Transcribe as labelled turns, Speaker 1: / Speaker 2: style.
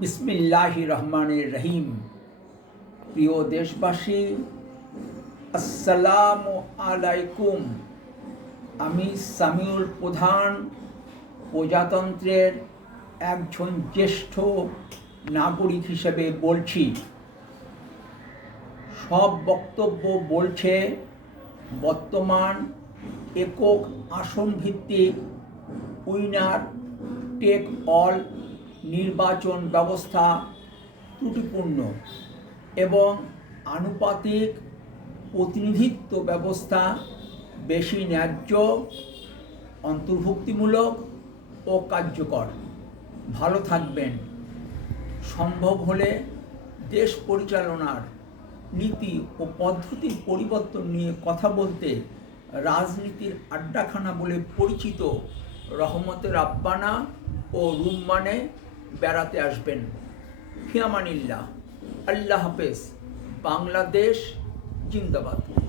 Speaker 1: বিসমিল্লাহ রহমানের রহিম প্রিয় দেশবাসী, আসসালাম আলাইকুম। আমি সামিউল প্রধান, প্রজাতন্ত্রের একজন জ্যেষ্ঠ নাগরিক হিসেবে বলছি। সব বক্তব্য বলছে বর্তমান একক আসন ভিত্তিক উইনার টেক অল নির্বাচন ব্যবস্থা ত্রুটিপূর্ণ এবং আনুপাতিক প্রতিনিধিত্ব ব্যবস্থা বেশি ন্যায্য, অন্তর্ভুক্তিমূলক ও কার্যকর। ভালো থাকবেন। সম্ভব হলে দেশ পরিচালনার নীতি ও পদ্ধতির পরিবর্তন নিয়ে কথা বলতে রাজনীতির আড্ডাখানা বলে পরিচিত রহমতের আব্বানা ও রুম্মানে বেড়াতে আসবেন। ফিয়ামানিল্লাহ আল্লাহ হাফেজ। বাংলাদেশ জিন্দাবাদ।